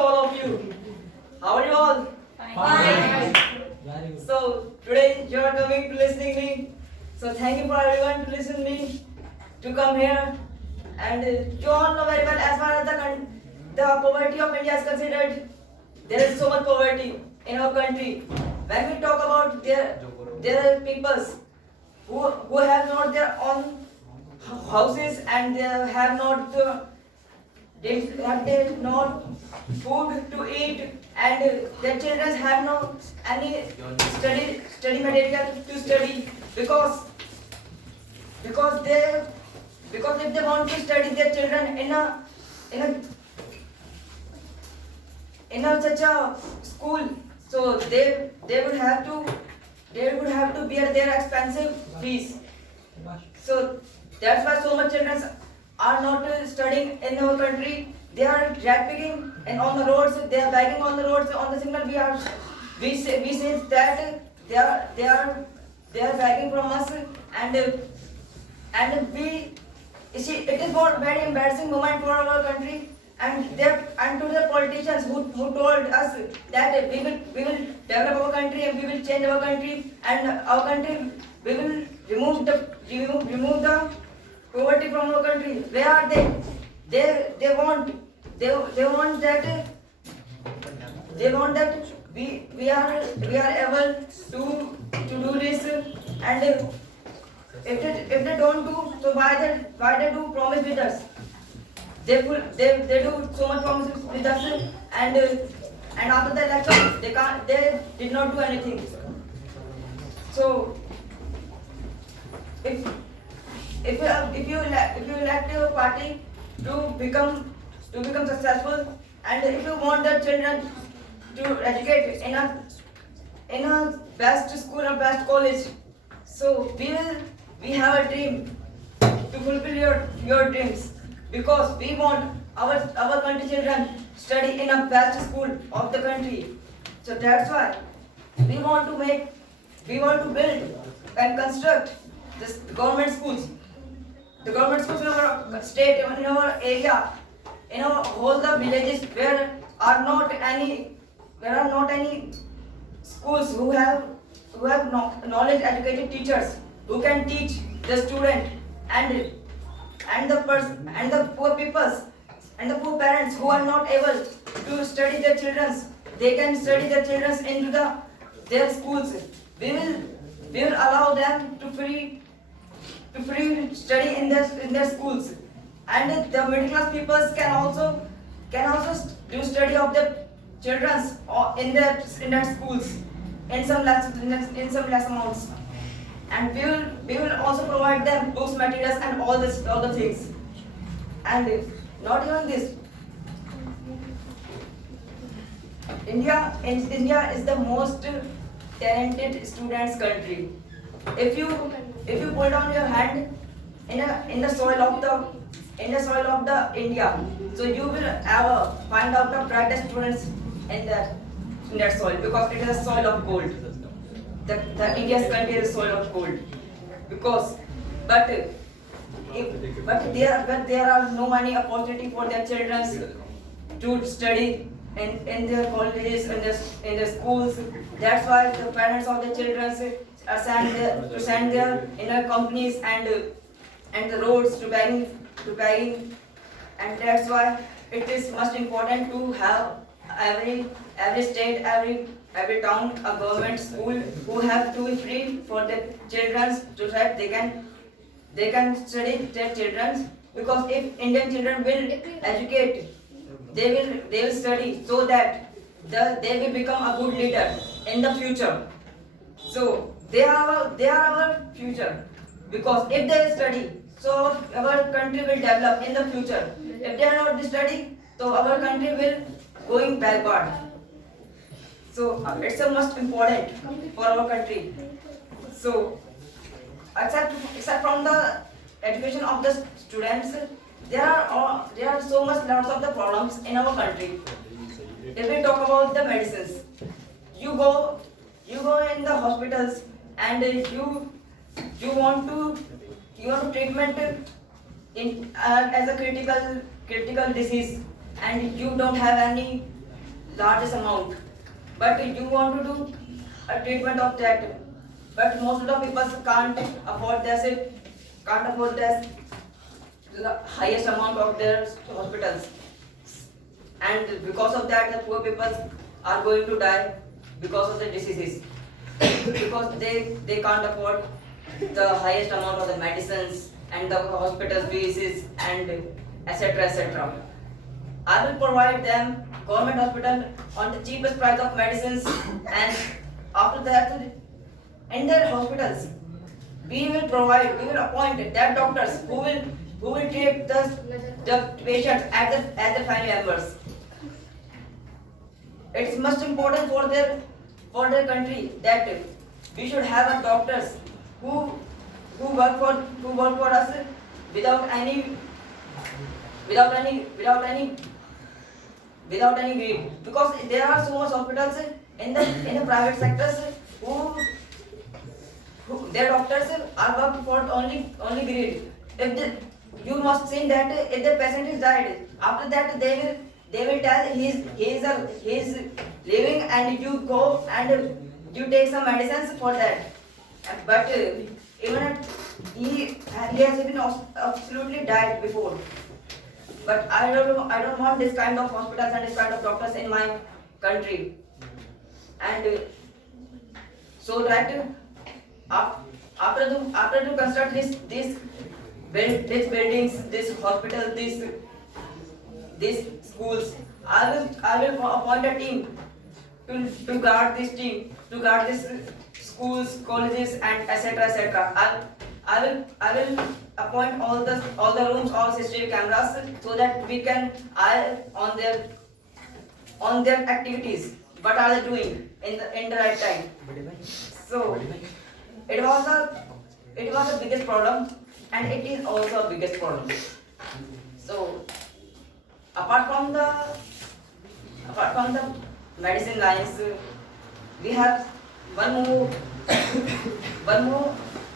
all of you. How are you all? Fine. Very good. So today you are coming to listening me. So thank you for everyone to listen me to come here. And you all know very well as far as the poverty of India is considered, there is so much poverty in our country. When we talk about there are peoples who have not their own houses and they have not they not food to eat and their children have no any study material to study because they because if they want to study their children in a such a school, so they would have to bear their expensive fees. So that's why so much children are not studying in our country. They are trafficking and on the roads. They are begging on the roads. On the signal, we say that they are begging from us and we. You see, it is a very embarrassing moment for our country and to the politicians who told us that we will develop our country and we will change our country and our country we will remove the poverty from our country. Where are they? They want that we are able to do this and if they don't do, so why they do promise with us? They do so much promises with us and after the election they did not do anything. So if you elect your party to become successful and if you want the children to educate in a best school or best college, so we have a dream to fulfill your dreams because we want our country children study in a best school of the country. So that's why we want to build and construct this government schools. The government schools in our state, in our area, in our whole the villages where are not any schools who have knowledge educated teachers who can teach the student and the poor peoples and the poor parents who are not able to study their children, they can study their children into their schools. We will allow them to free study in their schools, and the middle class peoples can also do study of the children in their schools in some less amounts. And we will also provide them books, materials, and all the things. And not even this, India is the most talented students country. If you put down your hand in the soil of the India, so you will ever find out the brightest students in that soil because it is a soil of gold. The India's country is soil of gold because but there are no any opportunity for their children to study in their colleges in their schools. That's why the parents of the children are send their inner companies and the roads to begging, and that's why it is most important to have every state, every town a government school who have to be free for the children so that they can study their children, because if Indian children will educate, they will study so that they will become a good leader in the future. So they are our future, because if they study, so our country will develop in the future. If they are not study, so our country will going backward. So it's a most important for our country. So except from the education of the students, there are so much lots of the problems in our country. If we talk about the medicines, you go in the hospitals and you want treatment in as a critical disease, and you don't have largest amount, but you want to do a treatment of that, but most of the people can't afford this, can't afford this, the highest amount of their hospitals, and because of that the poor people are going to die because of the diseases, because they can't afford the highest amount of the medicines and the hospital fees and etc etc. I will provide them government hospital on the cheapest price of medicines, and after that in their hospitals we will appoint that doctors who will treat the patients as the family members. It's most important for their country that we should have a doctors who work for us without any greed, because there are so much hospitals in the private sectors who their doctors are worked for only greed. You must think that if the patient is died, after that they will tell he is living, and you go and you take some medicines for that. But even he has been absolutely died before. But I don't want this kind of hospitals and this kind of doctors in my country. And so that after to construct these buildings, this hospital, these schools, I will appoint a team to guard this schools, colleges, and etc etc. I will appoint all the rooms, all CCTV cameras, so that we can eye on their activities. What are they doing in the right time? So it was a biggest problem, and it is also a biggest problem. So apart from the medicine lines, we have one more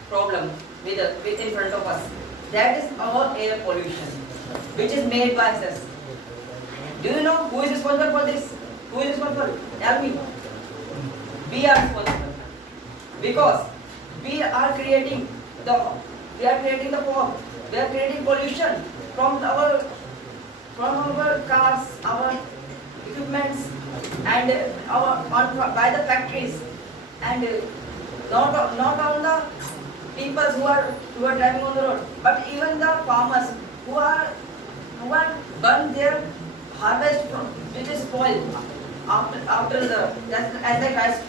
problem with in front of us. That is our air pollution, which is made by us. Do you know who is responsible for this? Who is responsible? Tell me. We are responsible, because we are creating the fog. We are creating pollution from our cars, our equipments, and by the factories, and not on the people who are driving on the road, but even the farmers who are burn their harvest which is spoiled after the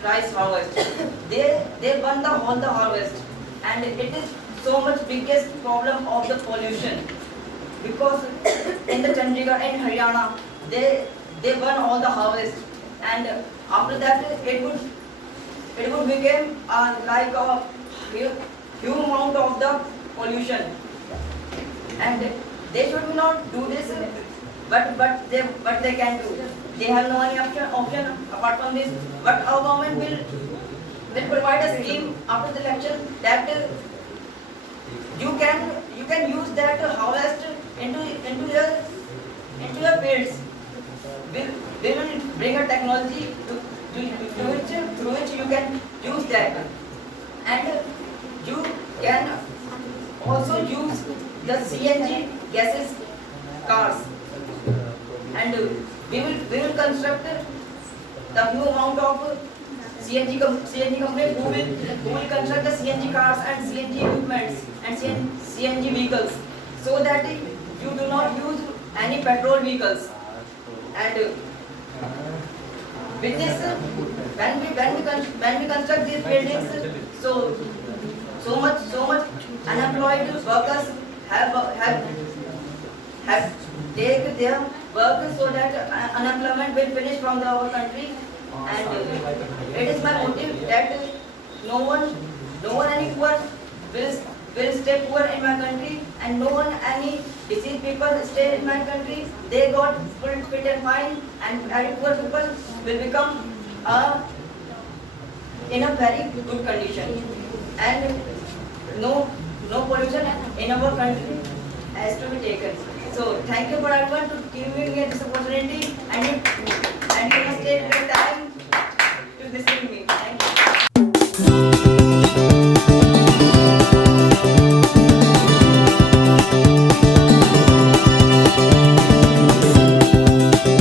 rice harvest. They burn the whole the harvest, and it is so much biggest problem of the pollution, because in the Chandigarh and Haryana they burn all the harvest, and after that it would become like a huge amount of the pollution, and they should not do this, but they can do. They have no any option apart from this. But our government will provide a scheme after the election that you can use that harvest into your fields. They will bring a technology through which you can use that, and you can also use the CNG gases cars, and we will construct the new amount of CNG company who will construct the CNG cars and CNG equipments and CNG vehicles, so that you do not use any petrol vehicles. And with this, when we construct these buildings, so much unemployed workers have take their work, so that unemployment will finish from our country. And it is my motive that no one any poor will stay poor in my country, and no one any diseased people stay in my country. They got full fit and fine, and very poor people will become in a very good condition, and no pollution in our country has to be taken. So thank you for everyone to giving me this opportunity, and and you must take the time to listen to me.